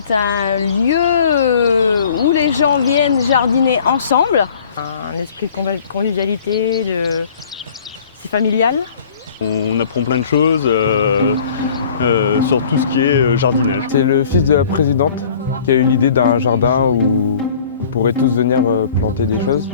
c'est un lieu où les gens viennent jardiner ensemble. Un esprit de convivialité, c'est familial. On apprend plein de choses sur tout ce qui est jardinage. C'est le fils de la présidente qui a eu l'idée d'un jardin où on pourrait tous venir planter des choses.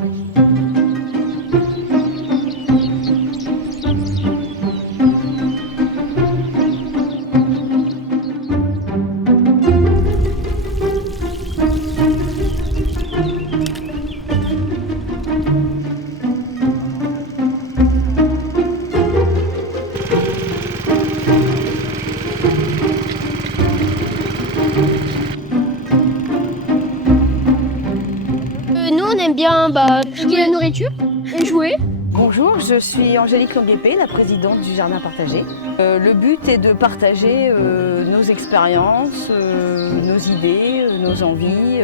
Nous, on aime bien trouver la nourriture et jouer. Bonjour, je suis Angélique Longuepé, la présidente du Jardin Partagé. Le but est de partager nos expériences, nos idées, nos envies,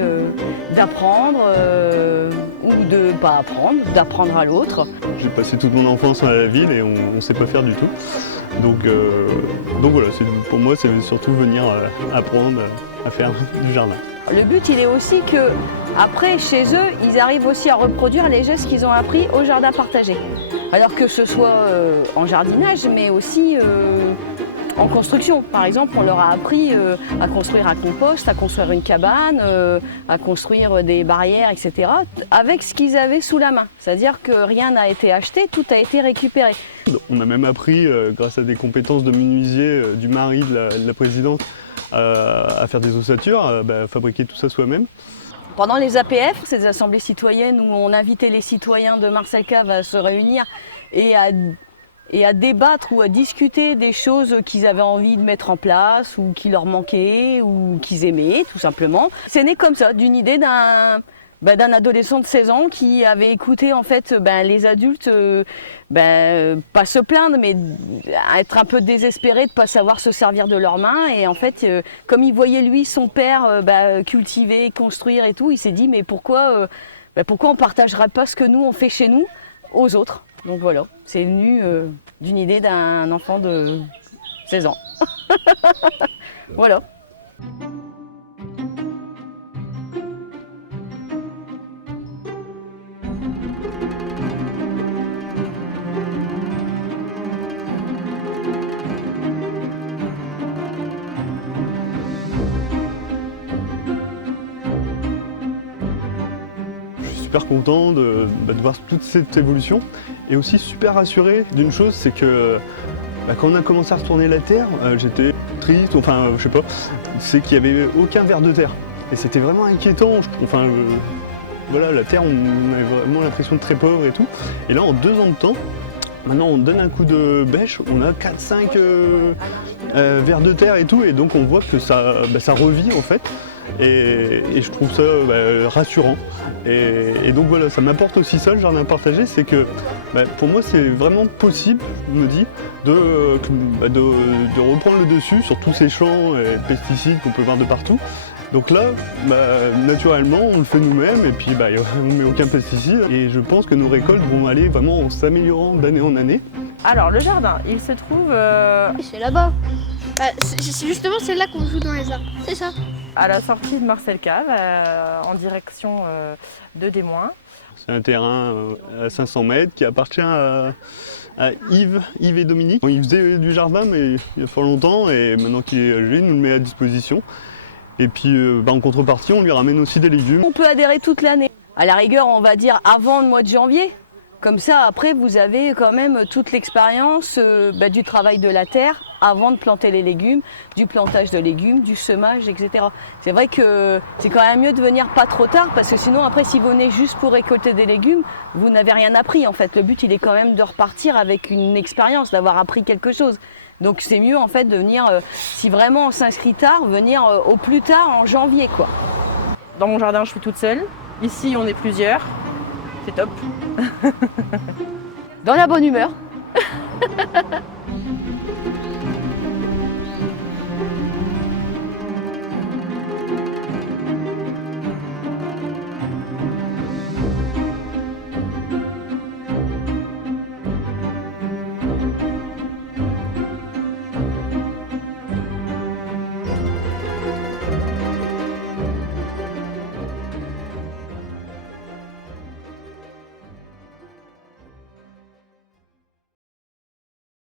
d'apprendre ou de ne pas apprendre, d'apprendre à l'autre. J'ai passé toute mon enfance à la ville et on ne sait pas faire du tout. Donc voilà, pour moi c'est surtout venir apprendre à faire du jardin. Le but, il est aussi que, après, chez eux, ils arrivent aussi à reproduire les gestes qu'ils ont appris au jardin partagé. Alors que ce soit en jardinage, mais aussi en construction. Par exemple, on leur a appris à construire un compost, à construire une cabane, à construire des barrières, etc. avec ce qu'ils avaient sous la main. C'est-à-dire que rien n'a été acheté, tout a été récupéré. On a même appris, grâce à des compétences de menuisier du mari de la présidente, à faire des ossatures, à fabriquer tout ça soi-même. Pendant les APF, ces assemblées citoyennes où on invitait les citoyens de Marcel Cave à se réunir et à débattre ou à discuter des choses qu'ils avaient envie de mettre en place ou qui leur manquaient ou qu'ils aimaient tout simplement. C'est né comme ça, d'une idée d'un adolescent de 16 ans qui avait écouté en fait les adultes pas se plaindre mais être un peu désespéré de ne pas savoir se servir de leurs mains et en fait comme il voyait lui son père cultiver, construire et tout, il s'est dit mais pourquoi on ne partagerait pas ce que nous on fait chez nous aux autres. Donc voilà, c'est venu d'une idée d'un enfant de 16 ans. Voilà. Super content de voir toute cette évolution et aussi super rassuré d'une chose, c'est que quand on a commencé à retourner la terre, j'étais triste, je sais pas, c'est qu'il n'y avait aucun ver de terre et c'était vraiment inquiétant. Voilà, la terre, on avait vraiment l'impression de très pauvre et tout. Et là, en 2 ans de temps, maintenant on donne un coup de bêche, on a 4-5 vers de terre et tout, et donc on voit que ça revit en fait. Et je trouve ça rassurant. Et donc voilà, ça m'apporte aussi ça, le jardin partagé, c'est que pour moi c'est vraiment possible, je me dis, de reprendre le dessus sur tous ces champs et pesticides qu'on peut voir de partout. Donc là, naturellement, on le fait nous-mêmes et puis on ne met aucun pesticide. Et je pense que nos récoltes vont aller vraiment en s'améliorant d'année en année. Alors le jardin, il se trouve C'est là-bas. Justement, c'est là qu'on joue dans les arbres. C'est ça. à la sortie de Marcel Cave, en direction de Desmoins. C'est un terrain à 500 mètres qui appartient à Yves et Dominique. Ils faisaient du jardin mais il y a fort longtemps et maintenant qu'il est âgé, il nous le met à disposition. Et puis en contrepartie, on lui ramène aussi des légumes. On peut adhérer toute l'année. À la rigueur, on va dire avant le mois de janvier. Comme ça, après, vous avez quand même toute l'expérience du travail de la terre avant de planter les légumes, du plantage de légumes, du semage, etc. C'est vrai que c'est quand même mieux de venir pas trop tard parce que sinon, après, si vous venez juste pour récolter des légumes, vous n'avez rien appris en fait. Le but, il est quand même de repartir avec une expérience, d'avoir appris quelque chose. Donc c'est mieux en fait de venir, si vraiment on s'inscrit tard, venir au plus tard en janvier quoi. Dans mon jardin, je suis toute seule. Ici, on est plusieurs. C'est top. Dans la bonne humeur.